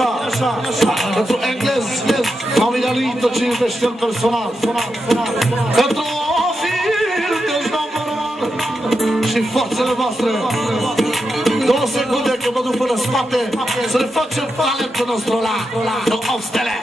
așa, pentru englez, familia lui, tot ce iubește el personal. Pentru Ofir, deci number one, și forțele voastre. 2 secunde că mă duc până în spate, să ne facem talentul nostru ăla, de 8 stele.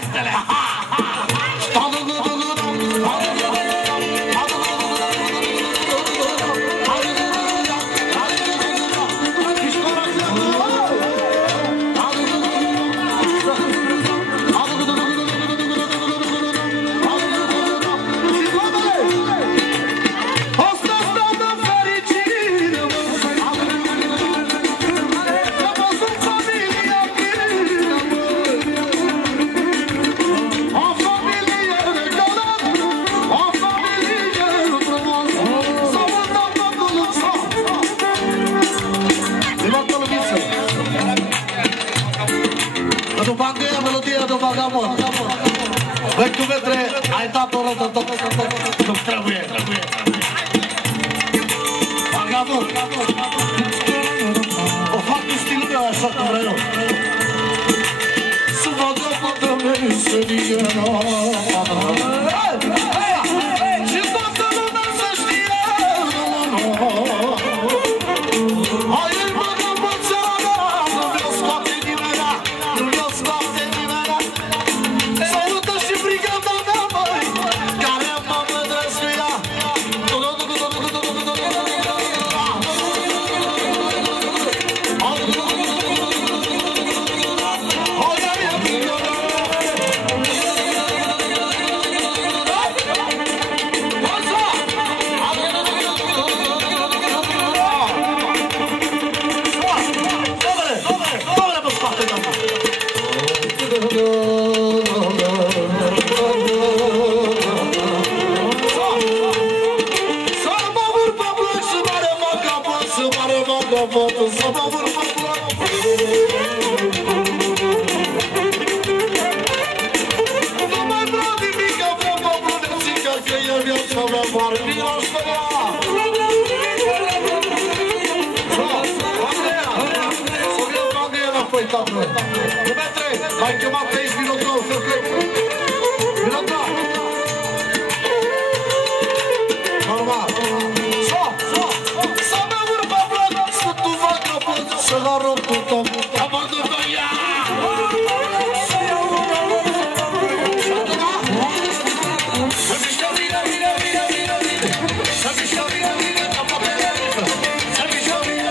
Băi, cu metre, ai dat o rotă, tot trebuie. Vagabond. O fac în stilul meu, așa cum vreau eu. Să vagabond de meni se digera. Și toată lumea să știe. Hai, îl vagabond țara mea, nu mi-o scoate nimeni, nu mi-o scoate nimeni. Hai chemat pe aici, vină două, să plec. Vină două. Normal. Să mă urmă bloc, să tu facă pot, să la rog cu tot. Am văzut-o ea. Să mișcă bine. Să mișcă bine, că mă berează. Să mișcă bine.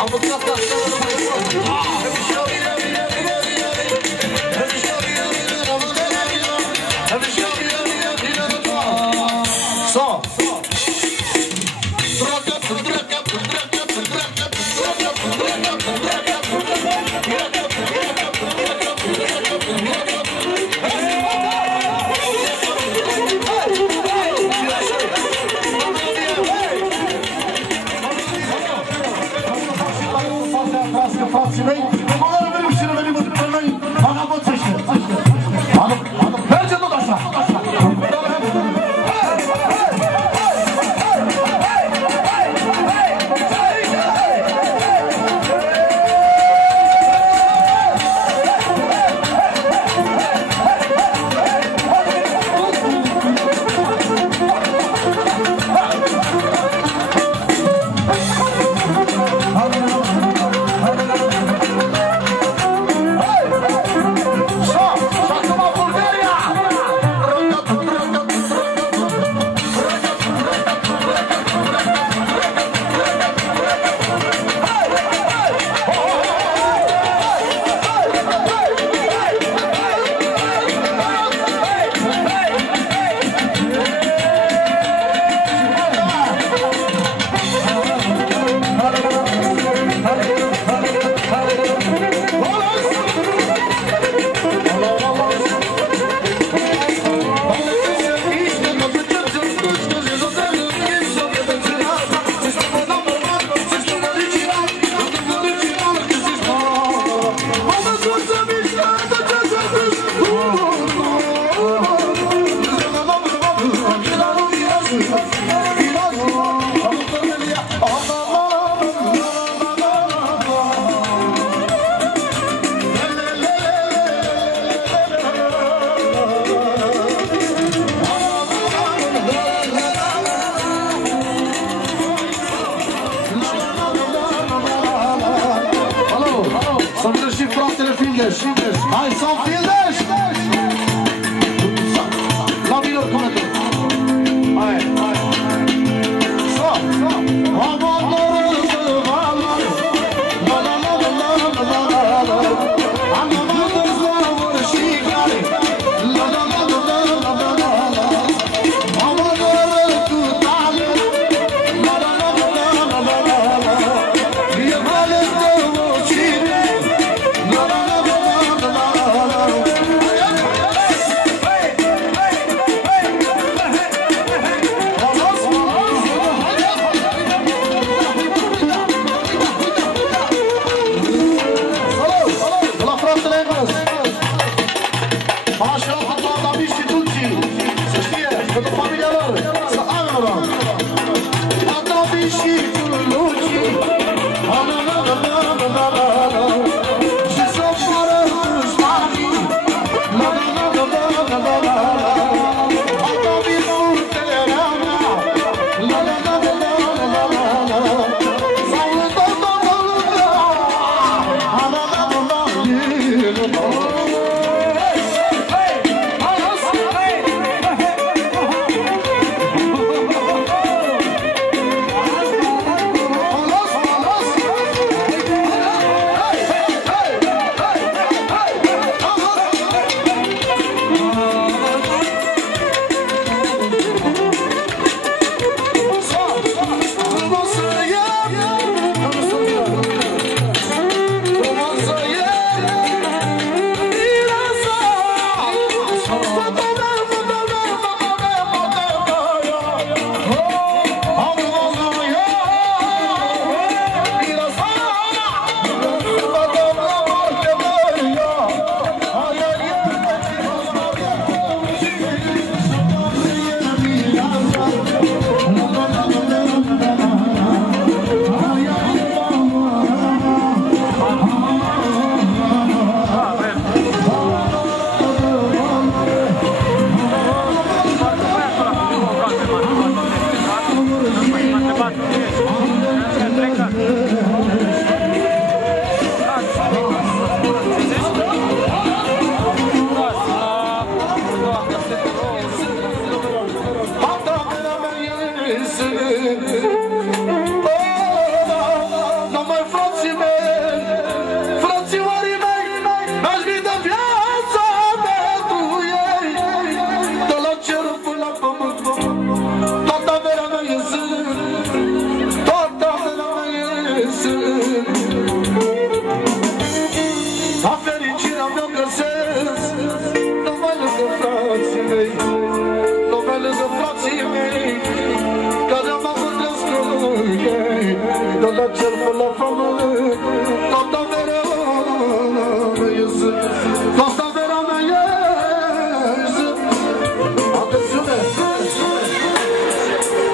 Am văzut asta. So, Hai să fildești! La minor cometă! Hai! Să!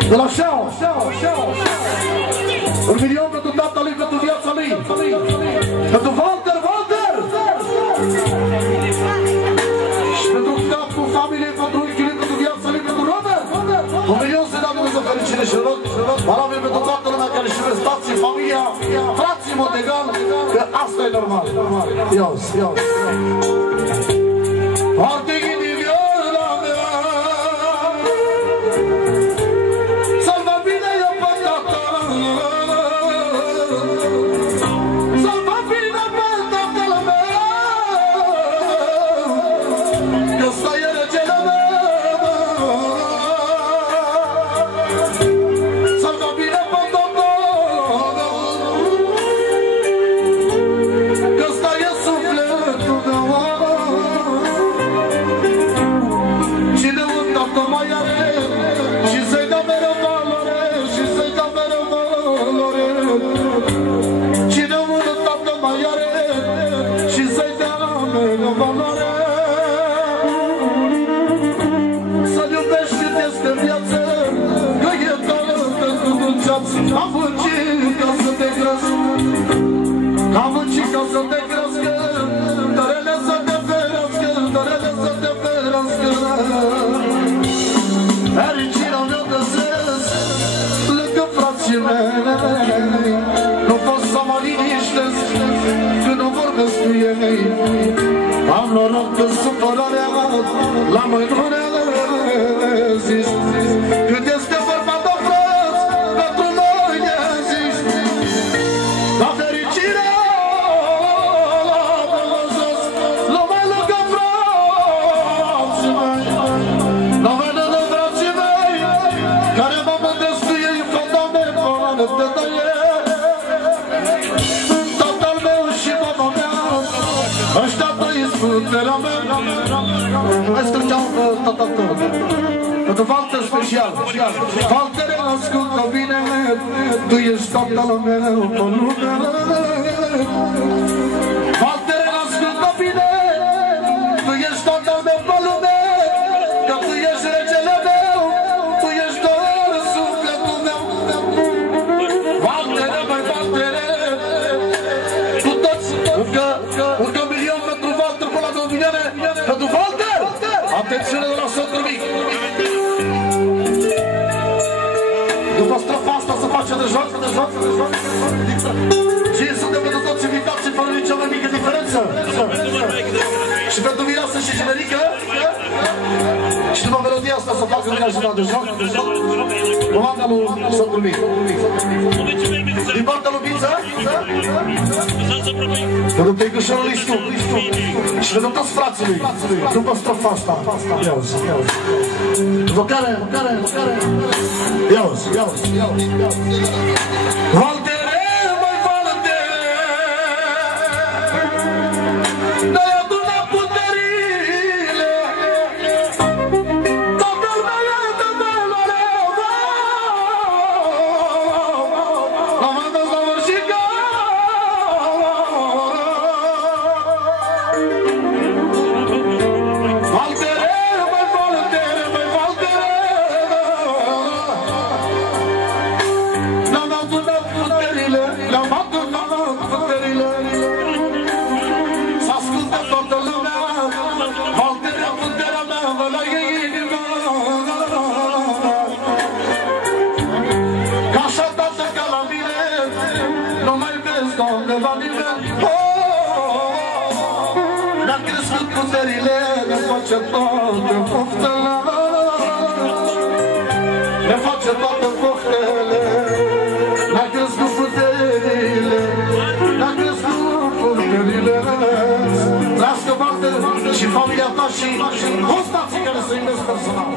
De la Șeau, un milion pentru tatălui, pentru viața lui, pentru Walter, și pentru capul familiei, pentru unchiul lui, pentru viața lui, pentru Robert, un milion să-i dea Dumnezeu fericire și rog, valabil pentru toată lumea care și restați familia, frații în mod egal, că asta e normal. Ios. Foarte inimioara mea, salva bine eu pe tatăl meu, că ăsta e regele meu. Salva bine pe tatăl meu, că ăsta e sufletul meu. tata tău. Pentru Walter special. Walter, ascultă bine, tu ești tatăl meu pe lume. Walter, ascultă bine, tu ești tatăl meu pe lume, că tu ești regele meu, tu ești doar sufletul meu. Walter, mai Walter, cu toți, încă un milion pentru Walter până la 2 milioane, pentru Walter! Atențiune de la Sătul Mic! După strofa asta se face de joc. Și suntem pentru toți invitații fără nicio mai mică diferență. Și pentru mireasă și generică. Și după melodia asta să facă lumea juna de joc. Comanda lui Sătul Mic. Din partea lui Biță. Pentru tăicușorul Listu. Și pentru toți frații lui. După strofa asta. Ia-uzi. După care. Ia-uzi. Valtere, mai Valtere, ne-ai adunat puterile, tatăl meu e mereu, l-am adus la vârșică. Valtere, mai Valtere, le-am adunat puterile, s-ascultă toată lumea, Valtere, puterea mea, vă la inima. Ca așa tată ca la mine, nu mai vezi, Doamne, la nimeni. Mi-a crescut puterile, ne face toate poftele, ne face toate poftele. Ne-a crescut puterile, ne-a crescut puterile. Trească Valter și familia ta și toți tații care se iubesc personal.